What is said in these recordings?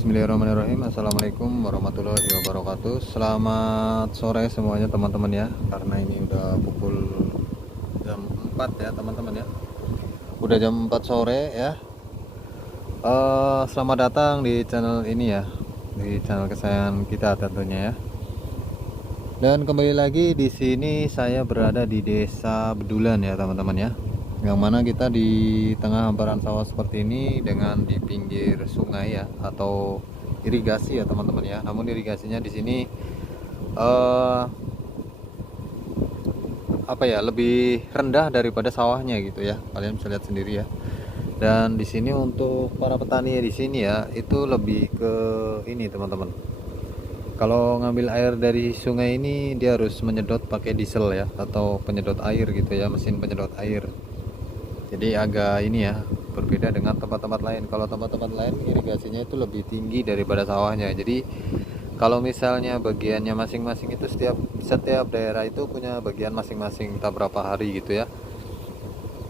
Bismillahirrahmanirrahim. Assalamualaikum warahmatullahi wabarakatuh. Selamat sore semuanya teman-teman ya. Karena ini udah pukul jam 4 ya teman-teman ya. Udah jam 4 sore ya. Selamat datang di channel ini ya. Di channel kesayangan kita tentunya ya. Dan kembali lagi di sini saya berada di Desa Bedulan ya teman-teman ya. Yang mana kita di tengah hamparan sawah seperti ini dengan di pinggir sungai ya, atau irigasi ya teman-teman ya. Namun irigasinya di sini apa ya, lebih rendah daripada sawahnya gitu ya. Kalian bisa lihat sendiri ya. Dan di sini untuk para petani di sini ya, itu lebih ke ini teman-teman. Kalau ngambil air dari sungai ini dia harus menyedot pakai diesel ya, atau penyedot air gitu ya, mesin penyedot air. Jadi agak ini ya, berbeda dengan tempat-tempat lain. Kalau tempat-tempat lain irigasinya itu lebih tinggi daripada sawahnya. Jadi kalau misalnya bagiannya masing-masing itu setiap daerah itu punya bagian masing-masing, entah berapa hari gitu ya.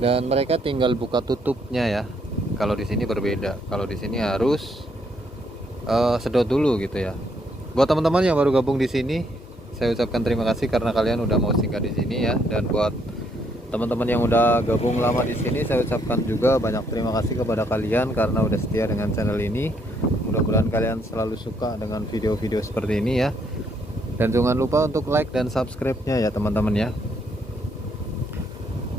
Dan mereka tinggal buka tutupnya ya. Kalau di sini berbeda. Kalau di sini harus sedot dulu gitu ya. Buat teman-teman yang baru gabung di sini, saya ucapkan terima kasih karena kalian udah mau singgah di sini ya. Dan buat teman-teman yang udah gabung lama di sini, saya ucapkan juga banyak terima kasih kepada kalian karena udah setia dengan channel ini. Mudah-mudahan kalian selalu suka dengan video-video seperti ini ya. Dan jangan lupa untuk like dan subscribe-nya ya teman-teman ya.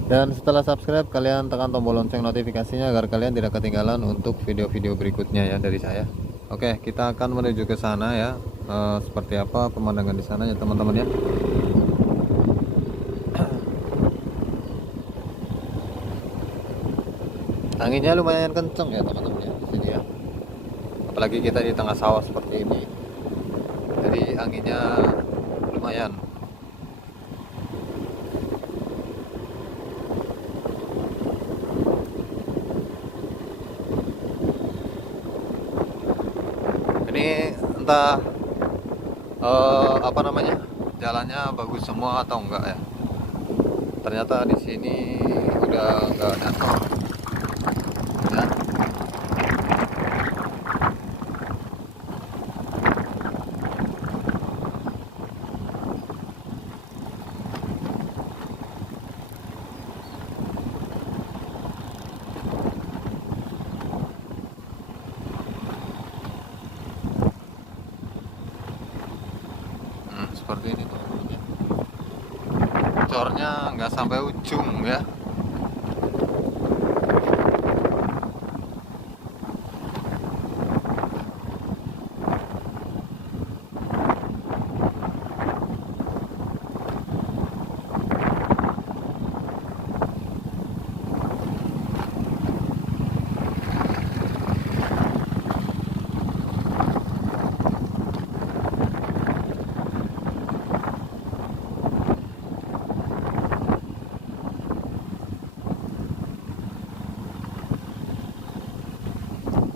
Dan setelah subscribe, kalian tekan tombol lonceng notifikasinya agar kalian tidak ketinggalan untuk video-video berikutnya ya dari saya. Oke, kita akan menuju ke sana ya. Seperti apa pemandangan di sana ya teman-teman ya. Anginnya lumayan kenceng ya teman-teman ya di sini ya. Apalagi kita di tengah sawah seperti ini. Jadi anginnya lumayan. Ini entah apa namanya, jalannya bagus semua atau enggak ya. Ternyata di sini udah enggak ada tol ya. Seperti ini teman-teman ya. Cornya nggak sampai ujung ya.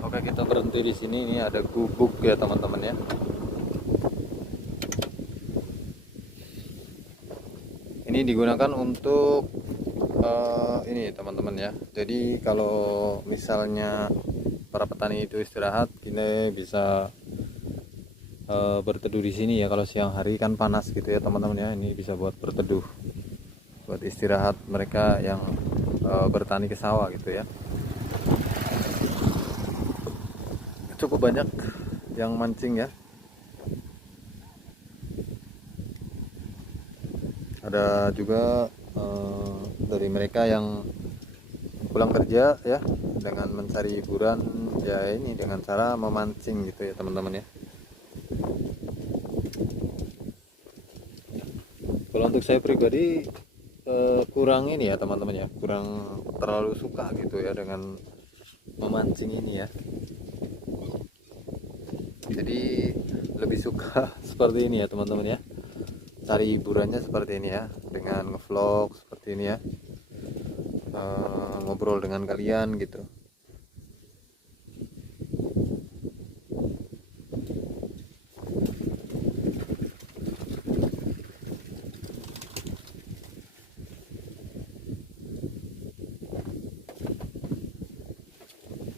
Oke, kita berhenti di sini. Ini ada gubuk ya teman-teman ya. Ini digunakan untuk ini teman-teman ya. Jadi kalau misalnya para petani itu istirahat, kita bisa berteduh di sini ya. Kalau siang hari kan panas gitu ya teman-teman ya. Ini bisa buat berteduh, buat istirahat mereka yang bertani ke sawah gitu ya. Cukup banyak yang mancing ya. Ada juga dari mereka yang pulang kerja ya, dengan mencari hiburan ya, ini dengan cara memancing gitu ya teman-teman ya. Kalau untuk saya pribadi kurang ini ya teman-teman ya, kurang terlalu suka gitu ya dengan memancing ini ya. Jadi lebih suka seperti ini ya teman-teman ya, cari hiburannya seperti ini ya, dengan ngevlog seperti ini ya, ngobrol dengan kalian gitu.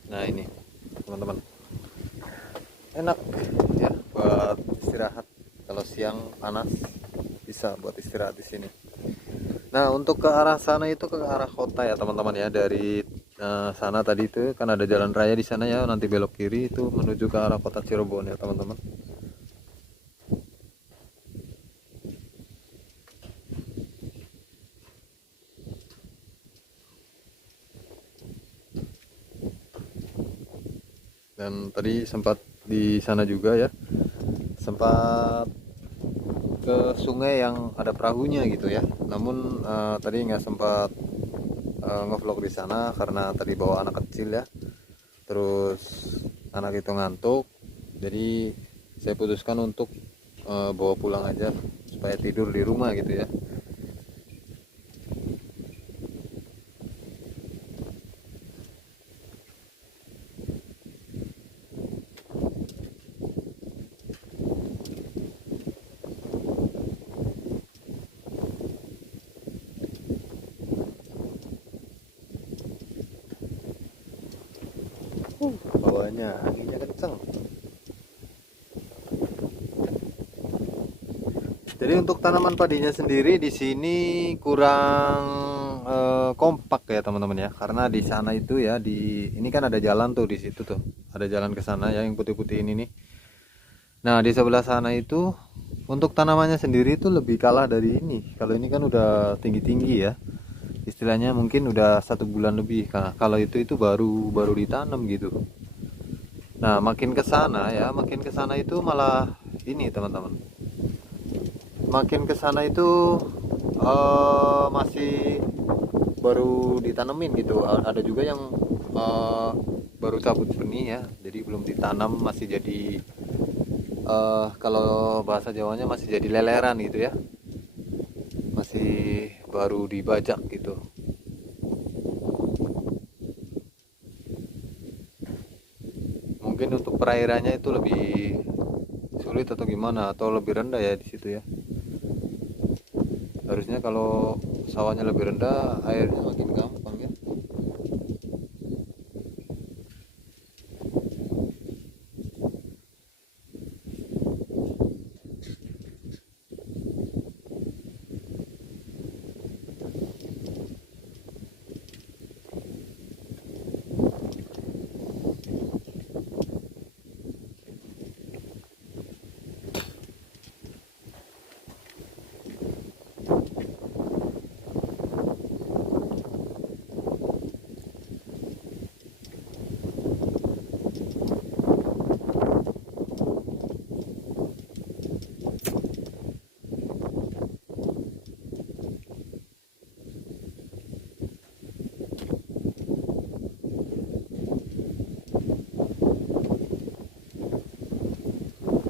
Nah ini teman-teman, enak ya buat istirahat. Kalau siang panas bisa buat istirahat di sini. Nah, untuk ke arah sana itu ke arah kota ya teman-teman ya. Dari sana tadi itu kan ada jalan raya di sana ya, nanti belok kiri itu menuju ke arah kota Cirebon ya teman-teman. Dan tadi sempat di sana juga ya, sempat ke sungai yang ada perahunya gitu ya. Namun tadi nggak sempat ngevlog di sana karena tadi bawa anak kecil ya. Terus anak itu ngantuk, jadi saya putuskan untuk bawa pulang aja supaya tidur di rumah gitu ya. Bawahnya anginnya kenceng. Jadi untuk tanaman padinya sendiri di sini kurang kompak ya teman-teman ya, karena di sana itu ya, di ini kan ada jalan tuh, di situ tuh ada jalan ke sana ya yang putih-putih ini nih. Nah, di sebelah sana itu untuk tanamannya sendiri itu lebih kalah dari ini. Kalau ini kan udah tinggi-tinggi ya, istilahnya mungkin udah 1 bulan lebih. Nah, kalau itu baru baru ditanam gitu. Nah, makin ke sana ya, makin ke sana itu malah ini teman-teman, makin ke sana itu masih baru ditanemin gitu. Ada juga yang baru cabut benih ya, jadi belum ditanam, masih jadi kalau bahasa Jawanya masih jadi leleran gitu ya, masih baru dibajak gitu. Mungkin untuk perairannya itu lebih sulit atau gimana, atau lebih rendah ya di situ ya. Harusnya kalau sawahnya lebih rendah, airnya makin gampang ya.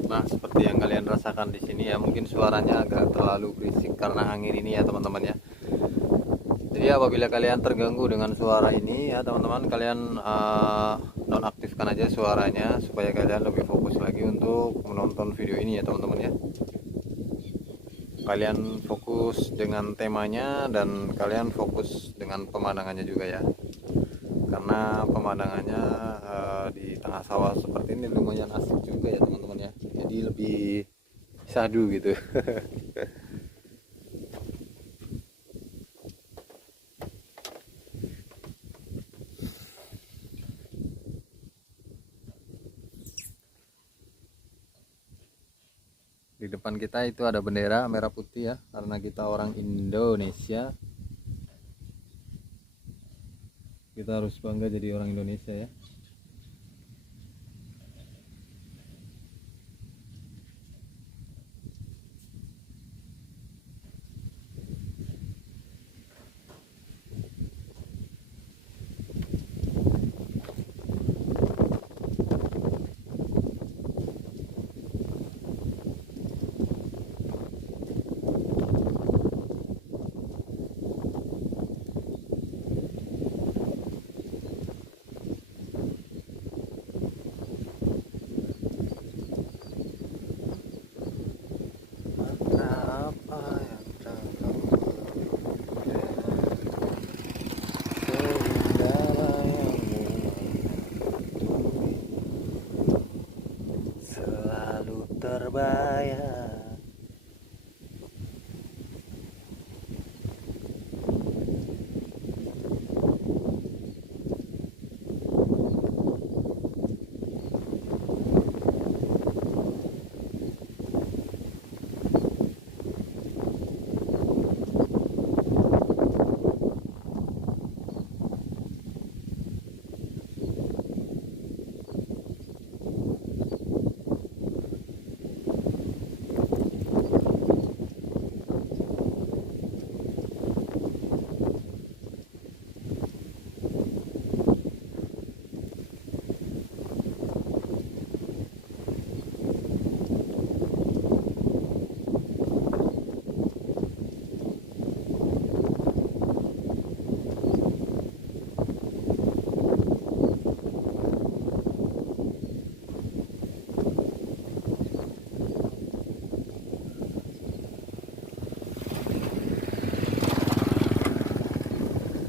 Nah, seperti yang kalian rasakan di sini ya, mungkin suaranya agak terlalu berisik karena angin ini ya teman-teman ya. Jadi apabila kalian terganggu dengan suara ini ya teman-teman, kalian nonaktifkan aja suaranya supaya kalian lebih fokus lagi untuk menonton video ini ya teman-teman ya. Kalian fokus dengan temanya dan kalian fokus dengan pemandangannya juga ya. Karena pemandangannya di tengah sawah seperti ini lumayan asik juga ya teman-teman ya. Jadi lebih syahdu gitu. Di depan kita itu ada bendera merah putih ya, karena kita orang Indonesia. Kita harus bangga jadi orang Indonesia ya. terbayang.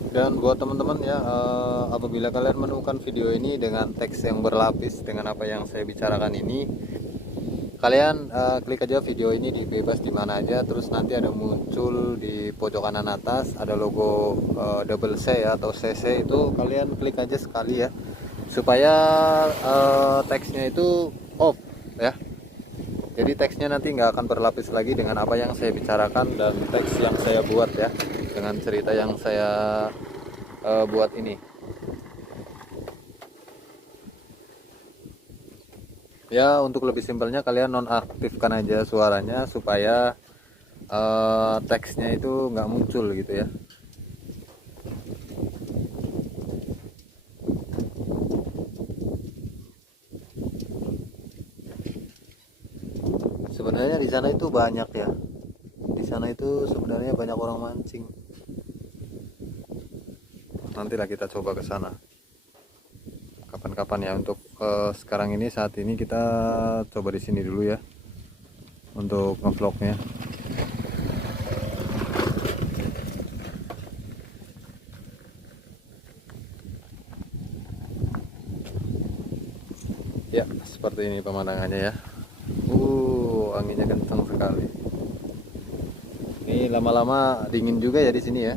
Dan buat teman-teman ya, apabila kalian menemukan video ini dengan teks yang berlapis dengan apa yang saya bicarakan ini, kalian klik aja video ini di bebas di mana aja, terus nanti ada muncul di pojok kanan atas ada logo double C ya, atau CC, itu kalian klik aja sekali ya, supaya teksnya itu off ya. Jadi teksnya nanti nggak akan berlapis lagi dengan apa yang saya bicarakan dan teks yang saya buat ya, dengan cerita yang saya buat ini. Ya, untuk lebih simpelnya kalian nonaktifkan aja suaranya supaya teksnya itu nggak muncul gitu ya. Sebenarnya di sana itu banyak ya. Di sana itu sebenarnya banyak orang mancing. Nantilah kita coba ke sana. Kapan-kapan ya, untuk sekarang ini, saat ini kita coba di sini dulu ya untuk ngevlognya. Ya, seperti ini pemandangannya ya. Anginnya kencang sekali. Ini lama-lama dingin juga ya di sini ya.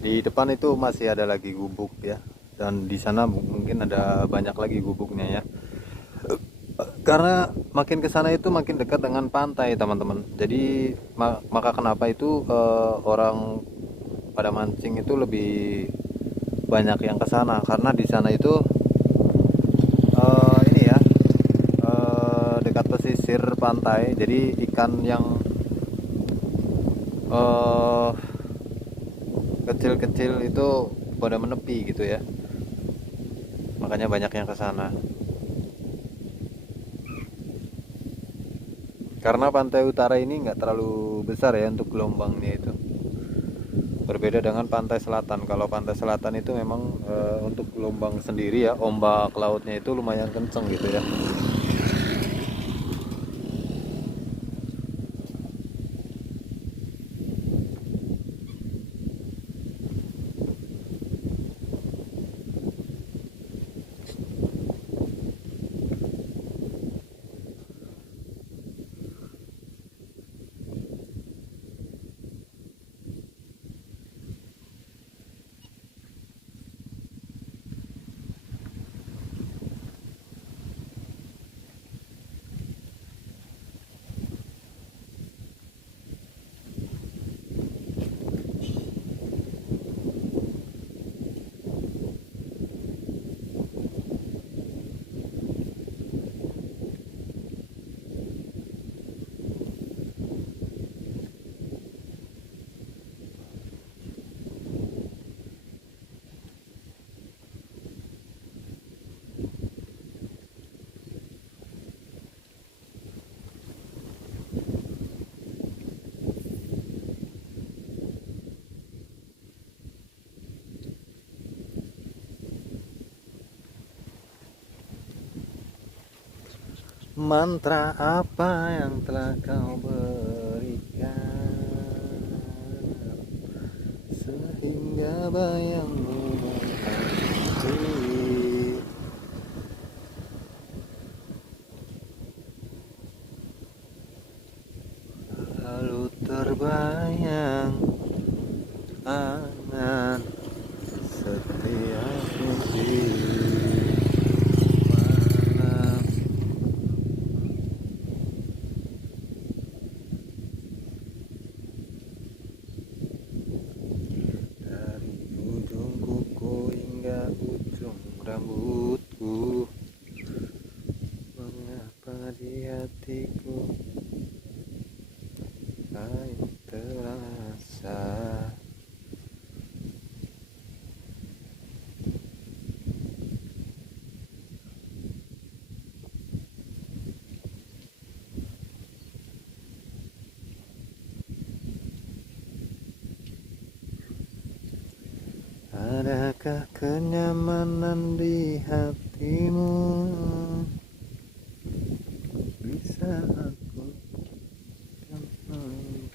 Di depan itu masih ada lagi gubuk ya, dan di sana mungkin ada banyak lagi gubuknya ya. Karena makin ke sana itu makin dekat dengan pantai teman-teman. Jadi maka kenapa itu orang pada mancing itu lebih banyak yang ke sana, karena di sana itu ini ya, dekat pesisir pantai. Jadi ikan yang kecil-kecil itu pada menepi gitu ya. Makanya banyak yang ke sana. Karena pantai utara ini nggak terlalu besar ya untuk gelombangnya itu. Berbeda dengan pantai selatan. Kalau pantai selatan itu memang untuk gelombang sendiri ya, ombak lautnya itu lumayan kenceng gitu ya. Mantra apa yang telah kau berikan sehingga bayangmu menghantui. Lalu terbayang angan setiap mimpi malam. Dari ujung kuku hingga ujung rambutku, mengapa di hatiku kain terasa. Adakah kenyamanan di hatimu? Bisa aku temui.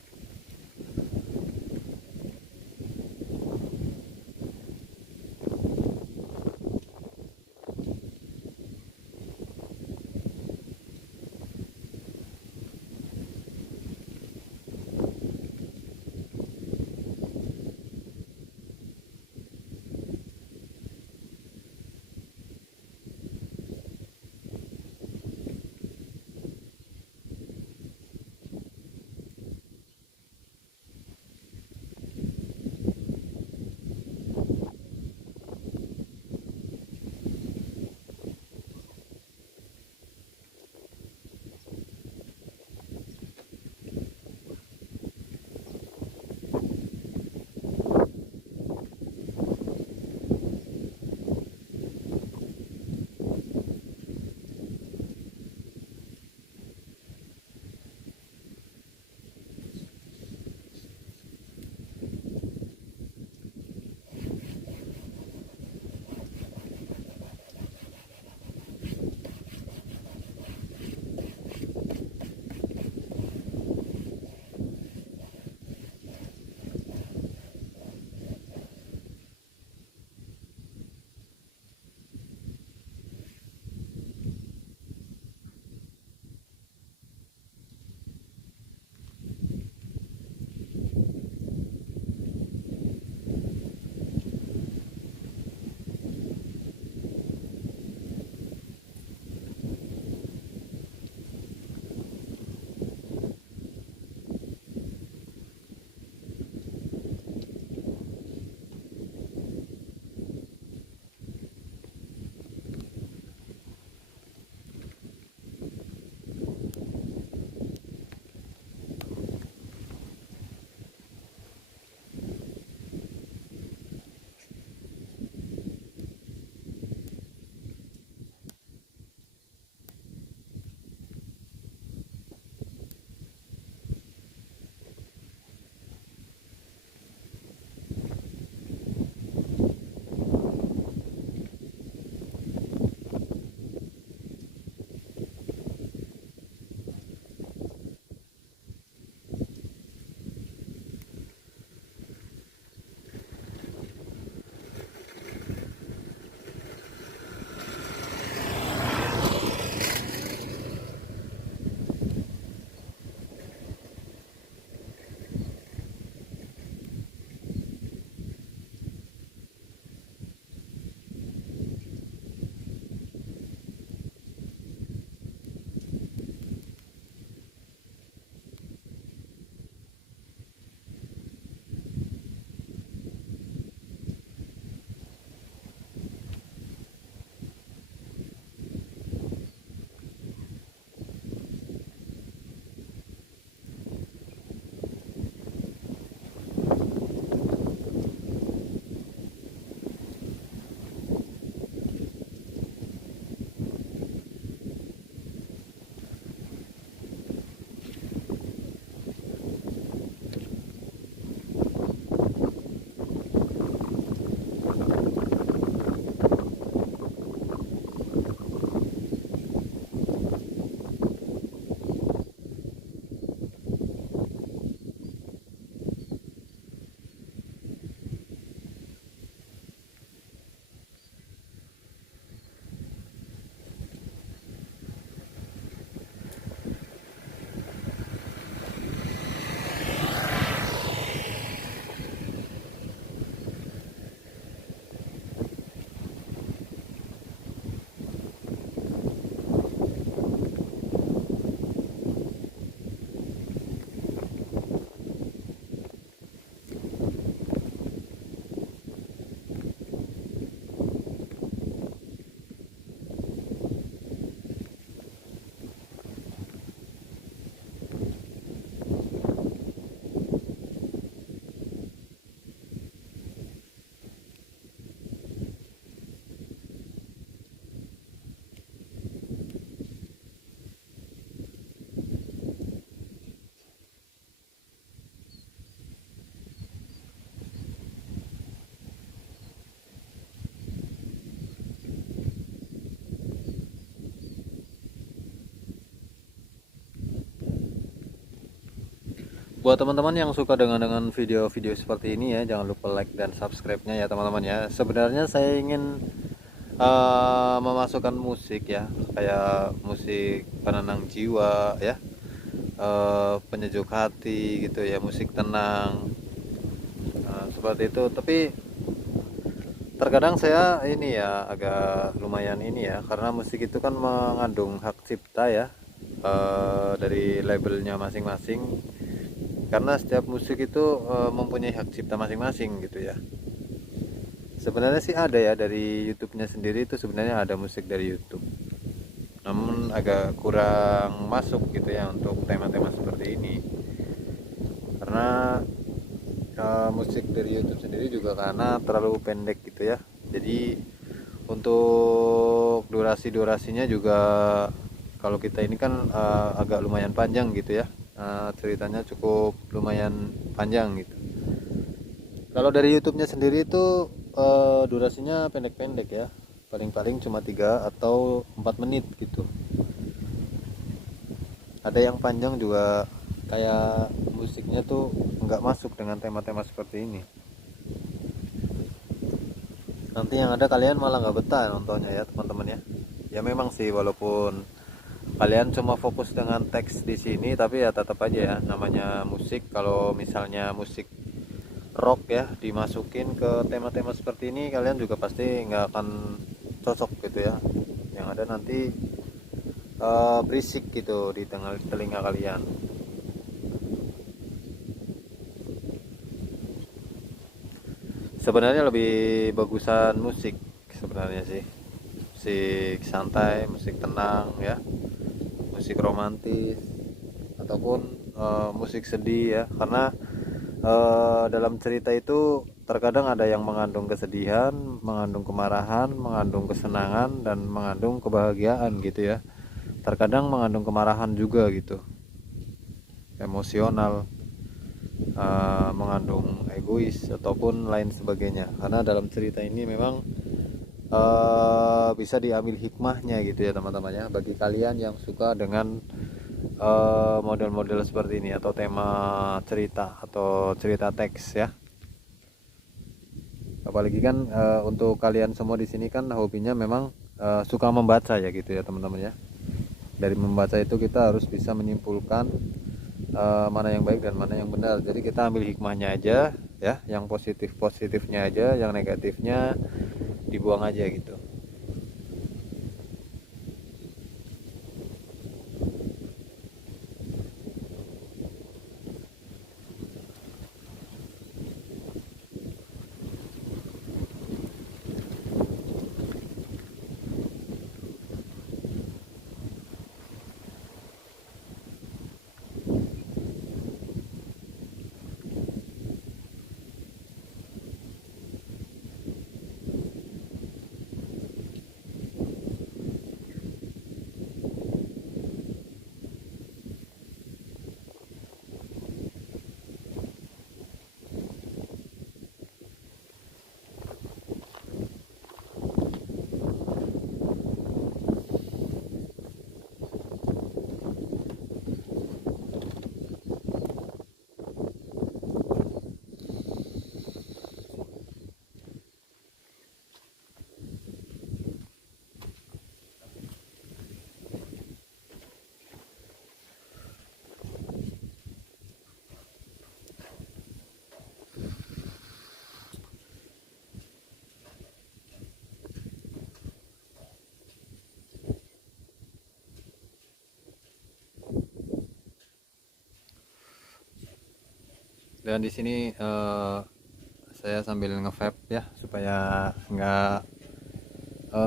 Buat teman-teman yang suka dengan video-video seperti ini ya, jangan lupa like dan subscribe-nya ya teman-teman ya. Sebenarnya saya ingin memasukkan musik ya, kayak musik penenang jiwa ya, penyejuk hati gitu ya, musik tenang, seperti itu. Tapi terkadang saya ini ya agak lumayan ini ya, karena musik itu kan mengandung hak cipta ya, dari labelnya masing-masing, karena setiap musik itu mempunyai hak cipta masing-masing gitu ya. Sebenarnya sih ada ya, dari YouTube-nya sendiri itu sebenarnya ada musik dari YouTube, namun agak kurang masuk gitu ya untuk tema-tema seperti ini, karena musik dari YouTube sendiri juga karena terlalu pendek gitu ya. Jadi untuk durasinya juga, kalau kita ini kan agak lumayan panjang gitu ya, ceritanya cukup lumayan panjang gitu. Kalau dari YouTube-nya sendiri itu durasinya pendek-pendek ya, paling-paling cuma 3 atau 4 menit gitu. Ada yang panjang juga, kayak musiknya tuh nggak masuk dengan tema-tema seperti ini. Nanti yang ada kalian malah nggak betah nontonnya ya teman-teman ya. Ya memang sih, walaupun kalian cuma fokus dengan teks di sini, tapi ya tetap aja ya, namanya musik. Kalau misalnya musik rock ya dimasukin ke tema-tema seperti ini, kalian juga pasti nggak akan cocok gitu ya. Yang ada nanti berisik gitu di telinga kalian. Sebenarnya lebih bagusan musik sebenarnya sih, musik santai, musik tenang ya, musik romantis, ataupun musik sedih ya, karena dalam cerita itu terkadang ada yang mengandung kesedihan, mengandung kemarahan, mengandung kesenangan, dan mengandung kebahagiaan gitu ya. Terkadang mengandung kemarahan juga gitu, emosional, mengandung egois ataupun lain sebagainya. Karena dalam cerita ini memang bisa diambil hikmahnya gitu ya teman-teman ya, bagi kalian yang suka dengan model-model seperti ini atau tema cerita atau cerita teks ya. Apalagi kan untuk kalian semua di sini kan hobinya memang suka membaca ya gitu ya teman-teman ya. Dari membaca itu kita harus bisa menyimpulkan mana yang baik dan mana yang benar. Jadi kita ambil hikmahnya aja ya, yang positifnya aja, yang negatifnya dibuang aja gitu. Dan di sini saya sambil nge-vape ya, supaya nggak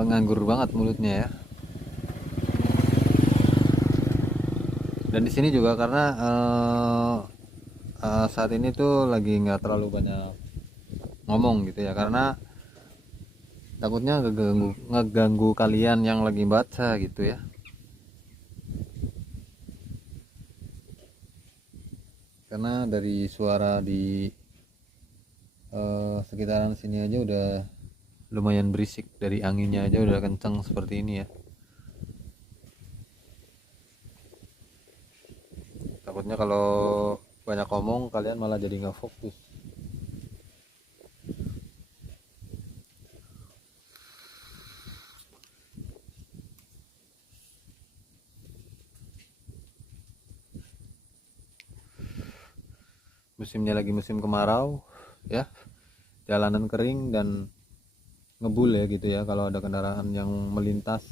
nganggur banget mulutnya ya. Dan di sini juga karena saat ini tuh lagi nggak terlalu banyak ngomong gitu ya, karena takutnya ngeganggu kalian yang lagi baca gitu ya. Karena dari suara di sekitaran sini aja udah lumayan berisik, dari anginnya aja udah kenceng seperti ini ya. Takutnya kalau banyak ngomong kalian malah jadi nggak fokus. Musimnya lagi musim kemarau ya, jalanan kering dan ngebul ya gitu ya kalau ada kendaraan yang melintas.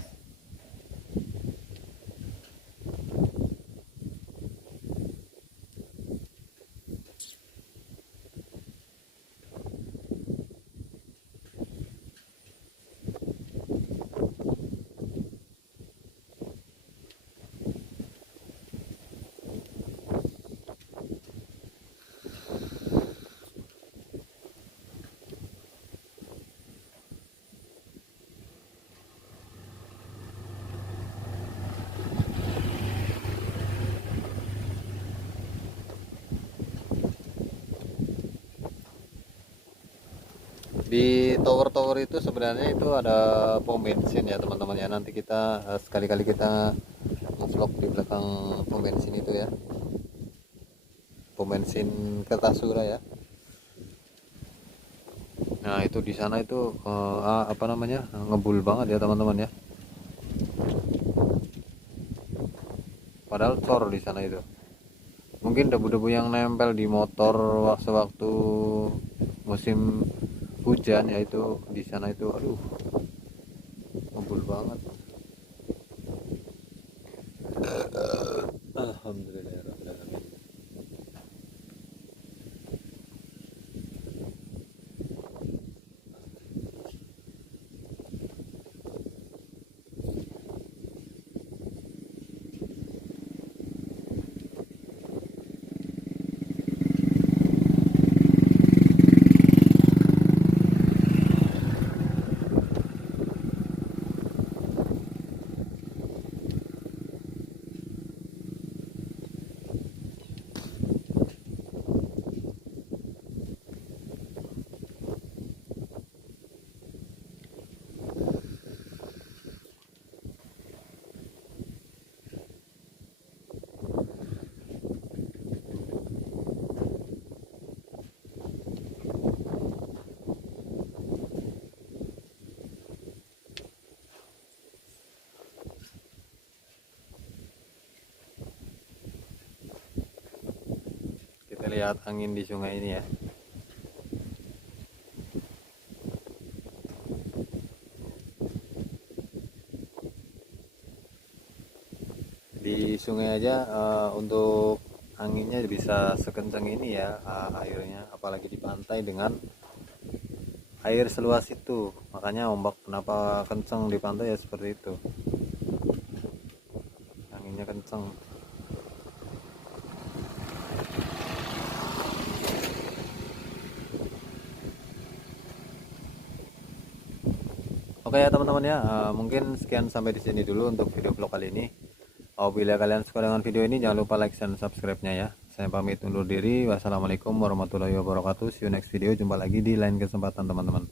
Di tower-tower itu sebenarnya itu ada pom bensin ya teman-teman ya. Nanti kita sekali-kali kita vlog di belakang pom bensin itu ya, pom bensin Kertasura ya. Nah itu di sana itu apa namanya, ngebul banget ya teman-teman ya, padahal cor di sana itu. Mungkin debu-debu yang nempel di motor waktu musim hujan ya, itu di sana itu aduh ngebul banget. Alhamdulillah. Kita lihat angin di sungai ini ya. Di sungai aja untuk anginnya bisa sekencang ini ya, airnya, apalagi di pantai dengan air seluas itu. Makanya ombak kenapa kencang di pantai ya seperti itu, anginnya kencang. Oke ya teman-teman ya, mungkin sekian sampai di sini dulu untuk video vlog kali ini. Apabila kalian suka dengan video ini, jangan lupa like dan subscribe-nya ya. Saya pamit undur diri. Wassalamualaikum warahmatullahi wabarakatuh. See you next video. Jumpa lagi di lain kesempatan teman-teman.